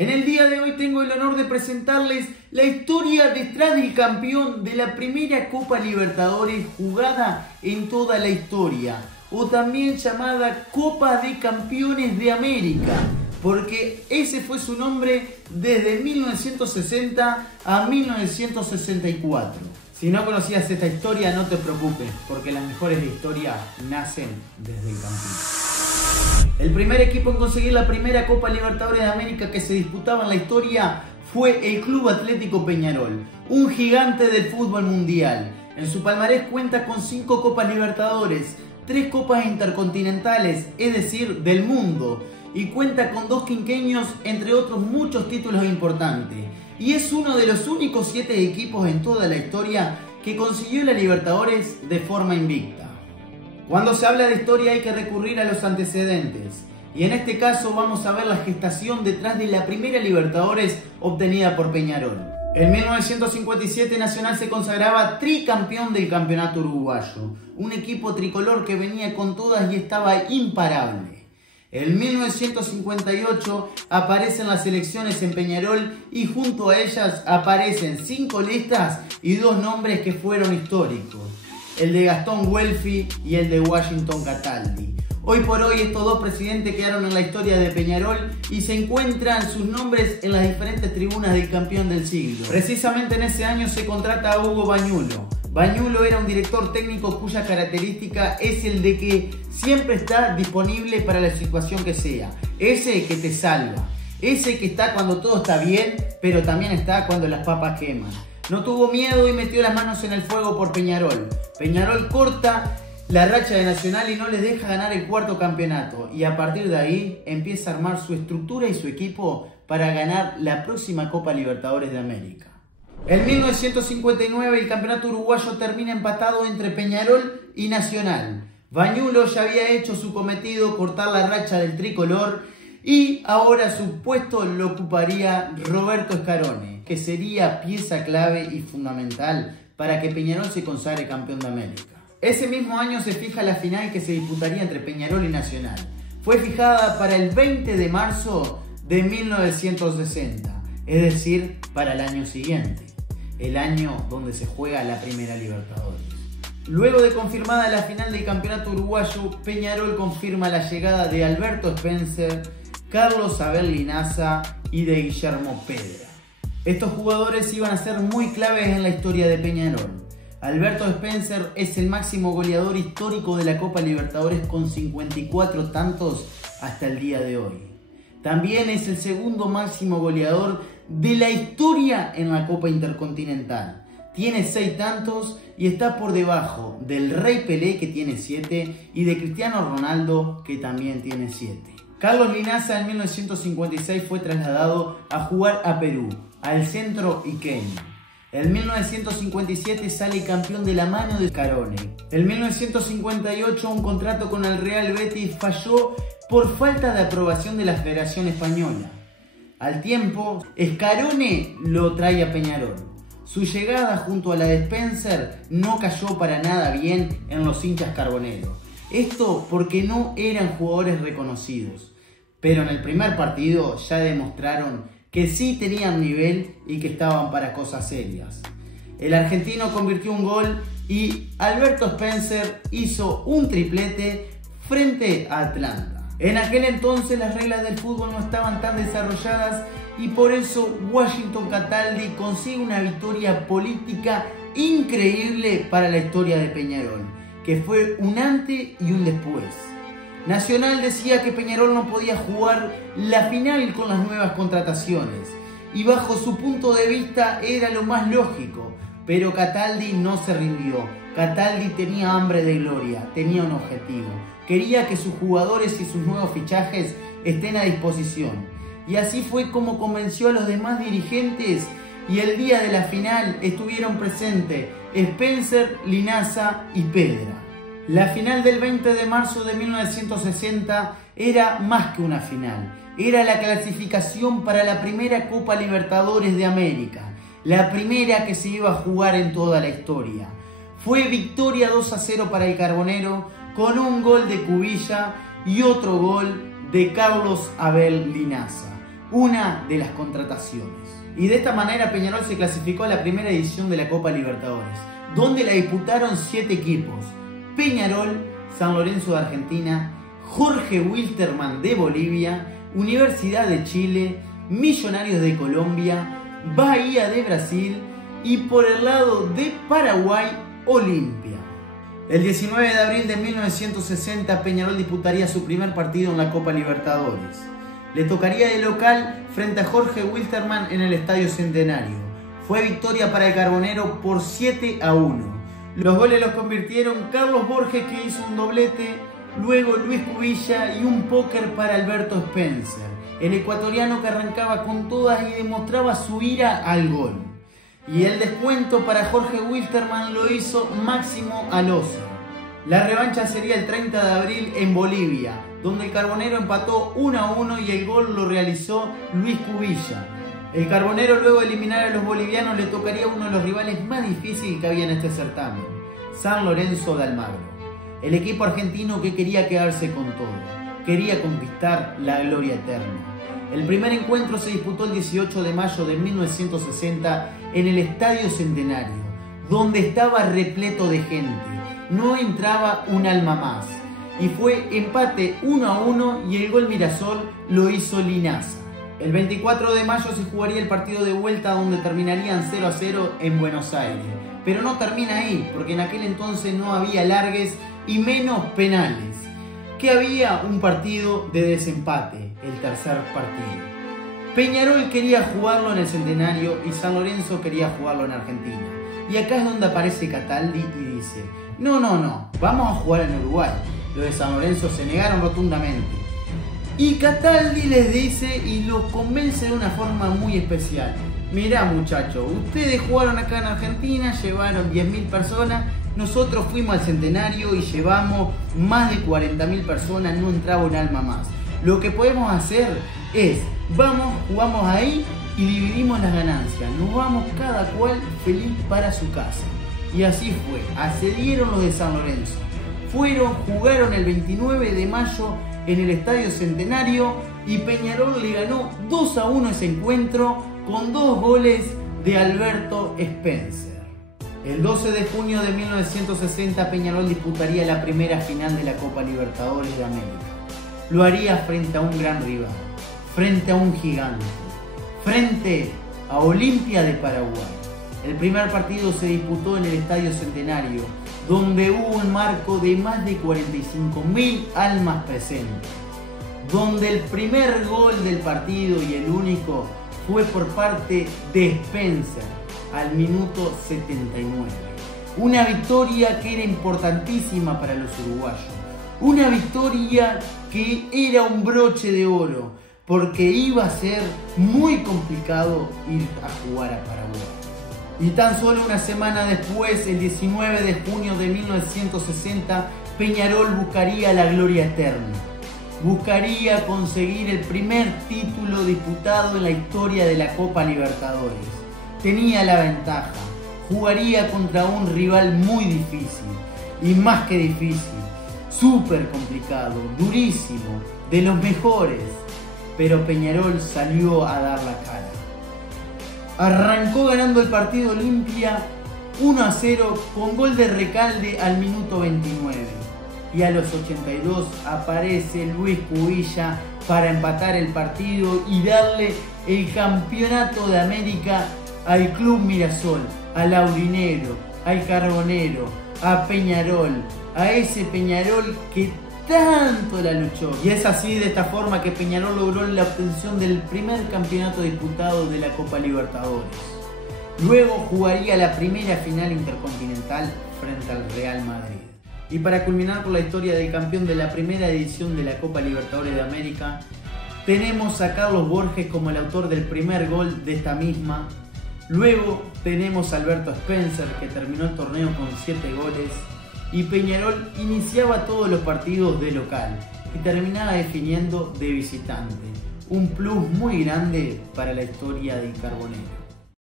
En el día de hoy tengo el honor de presentarles la historia detrás del campeón de la primera Copa Libertadores jugada en toda la historia, o también llamada Copa de Campeones de América, porque ese fue su nombre desde 1960 a 1964. Si no conocías esta historia, no te preocupes, porque las mejores historias nacen desde el campito. El primer equipo en conseguir la primera Copa Libertadores de América que se disputaba en la historia fue el Club Atlético Peñarol, un gigante del fútbol mundial. En su palmarés cuenta con 5 Copas Libertadores, 3 Copas Intercontinentales, es decir, del mundo, y cuenta con 2 quinqueños, entre otros muchos títulos importantes. Y es uno de los únicos 7 equipos en toda la historia que consiguió la Libertadores de forma invicta. Cuando se habla de historia hay que recurrir a los antecedentes, y en este caso vamos a ver la gestación detrás de la primera Libertadores obtenida por Peñarol. En 1957 Nacional se consagraba tricampeón del campeonato uruguayo, un equipo tricolor que venía con todas y estaba imparable. En 1958 aparecen las elecciones en Peñarol y junto a ellas aparecen 5 listas y 2 nombres que fueron históricos, el de Gastón Guelfi y el de Washington Cataldi. Hoy por hoy estos 2 presidentes quedaron en la historia de Peñarol y se encuentran sus nombres en las diferentes tribunas del campeón del siglo. Precisamente en ese año se contrata a Hugo Bañulo. Bañulo era un director técnico cuya característica es el de que siempre está disponible para la situación que sea. Ese que te salva. Ese que está cuando todo está bien, pero también está cuando las papas queman. No tuvo miedo y metió las manos en el fuego por Peñarol. Peñarol corta la racha de Nacional y no les deja ganar el 4º campeonato. Y a partir de ahí empieza a armar su estructura y su equipo para ganar la próxima Copa Libertadores de América. En 1959 el campeonato uruguayo termina empatado entre Peñarol y Nacional. Bañulo ya había hecho su cometido, cortar la racha del tricolor, y ahora su puesto lo ocuparía Roberto Scarone, que sería pieza clave y fundamental para que Peñarol se consagre campeón de América. Ese mismo año se fija la final que se disputaría entre Peñarol y Nacional. Fue fijada para el 20 de marzo de 1960, es decir, para el año siguiente, el año donde se juega la primera Libertadores. Luego de confirmada la final del campeonato uruguayo, Peñarol confirma la llegada de Alberto Spencer, Carlos Abel Linaza y de Guillermo Pedra. Estos jugadores iban a ser muy claves en la historia de Peñarol. Alberto Spencer es el máximo goleador histórico de la Copa Libertadores con 54 tantos hasta el día de hoy. También es el segundo máximo goleador de la historia en la Copa Intercontinental. Tiene 6 tantos y está por debajo del Rey Pelé, que tiene 7, y de Cristiano Ronaldo, que también tiene 7. Carlos Linaza en 1956 fue trasladado a jugar a Perú, al centro iqueño. En 1957 sale campeón de la mano de Scarone. En 1958 un contrato con el Real Betis falló por falta de aprobación de la Federación Española. Al tiempo, Scarone lo trae a Peñarol. Su llegada junto a la de Spencer no cayó para nada bien en los hinchas carboneros. Esto porque no eran jugadores reconocidos, pero en el primer partido ya demostraron que sí tenían nivel y que estaban para cosas serias. El argentino convirtió un gol y Alberto Spencer hizo un triplete frente a Atlanta. En aquel entonces las reglas del fútbol no estaban tan desarrolladas y por eso Washington Cataldi consigue una victoria política increíble para la historia de Peñarol, que fue un antes y un después. Nacional decía que Peñarol no podía jugar la final con las nuevas contrataciones y bajo su punto de vista era lo más lógico, pero Cataldi no se rindió. Cataldi tenía hambre de gloria, tenía un objetivo, quería que sus jugadores y sus nuevos fichajes estén a disposición, y así fue como convenció a los demás dirigentes, y el día de la final estuvieron presentes Spencer, Linaza y Pedra. La final del 20 de marzo de 1960 era más que una final, era la clasificación para la primera Copa Libertadores de América, la primera que se iba a jugar en toda la historia. Fue victoria 2-0 para el Carbonero, con un gol de Cubilla y otro gol de Carlos Abel Linaza. una de las contrataciones. Y de esta manera Peñarol se clasificó a la primera edición de la Copa Libertadores, donde la disputaron 7 equipos: Peñarol, San Lorenzo de Argentina, Jorge Wilstermann de Bolivia, Universidad de Chile, Millonarios de Colombia, Bahía de Brasil y por el lado de Paraguay, Olimpia. El 19 de abril de 1960 Peñarol disputaría su primer partido en la Copa Libertadores. Le tocaría de local frente a Jorge Wilstermann en el Estadio Centenario. Fue victoria para el Carbonero por 7-1. Los goles los convirtieron Carlos Borges, que hizo un doblete, luego Luis Cubilla y un póker para Alberto Spencer, el ecuatoriano que arrancaba con todas y demostraba su ira al gol. Y el descuento para Jorge Wilstermann lo hizo Máximo Alonso. La revancha sería el 30 de abril en Bolivia, donde el Carbonero empató 1-1 y el gol lo realizó Luis Cubilla. El Carbonero, luego de eliminar a los bolivianos, le tocaría uno de los rivales más difíciles que había en este certamen, San Lorenzo de Almagro. El equipo argentino que quería quedarse con todo, quería conquistar la gloria eterna. El primer encuentro se disputó el 18 de mayo de 1960 en el Estadio Centenario, donde estaba repleto de gente. No entraba un alma más. Y fue empate 1-1 y el gol Mirasol lo hizo Linaza. El 24 de mayo se jugaría el partido de vuelta, donde terminarían 0-0 en Buenos Aires. Pero no termina ahí, porque en aquel entonces no había alargues y menos penales. Que había un partido de desempate, el tercer partido. Peñarol quería jugarlo en el Centenario y San Lorenzo quería jugarlo en Argentina. Y acá es donde aparece Cataldi y dice: no, vamos a jugar en Uruguay. Los de San Lorenzo se negaron rotundamente. Y Cataldi les dice y los convence de una forma muy especial: mirá muchachos, ustedes jugaron acá en Argentina, llevaron 10.000 personas, nosotros fuimos al Centenario y llevamos más de 40.000 personas, no entraba un alma más. Lo que podemos hacer es, vamos, jugamos ahí y dividimos las ganancias, nos vamos cada cual feliz para su casa. Y así fue, accedieron los de San Lorenzo. Jugaron el 29 de mayo en el Estadio Centenario y Peñarol le ganó 2-1 ese encuentro con 2 goles de Alberto Spencer. El 12 de junio de 1960 Peñarol disputaría la primera final de la Copa Libertadores de América. Lo haría frente a un gran rival, frente a un gigante, frente a Olimpia de Paraguay. El primer partido se disputó en el Estadio Centenario, donde hubo un marco de más de 45.000 almas presentes, donde el primer gol del partido y el único fue por parte de Spencer al minuto 79. Una victoria que era importantísima para los uruguayos, una victoria que era un broche de oro, porque iba a ser muy complicado ir a jugar a Paraguay. Y tan solo una semana después, el 19 de junio de 1960, Peñarol buscaría la gloria eterna. Buscaría conseguir el primer título disputado en la historia de la Copa Libertadores. Tenía la ventaja, jugaría contra un rival muy difícil, y más que difícil, súper complicado, durísimo, de los mejores. Pero Peñarol salió a dar la cara. Arrancó ganando el partido Olimpia 1-0 con gol de Recalde al minuto 29. Y a los 82 aparece Luis Cubilla para empatar el partido y darle el campeonato de América al Club Mirasol, al Aurinegro, al Carbonero, a Peñarol, a ese Peñarol que tanto la luchó. Y es así, de esta forma, que Peñarol logró la obtención del primer campeonato disputado de la Copa Libertadores. Luego jugaría la primera final intercontinental frente al Real Madrid. Y para culminar con la historia del campeón de la primera edición de la Copa Libertadores de América, tenemos a Carlos Borges como el autor del primer gol de esta misma. Luego tenemos a Alberto Spencer, que terminó el torneo con 7 goles. Y Peñarol iniciaba todos los partidos de local y terminaba definiendo de visitante. Un plus muy grande para la historia del Carbonero.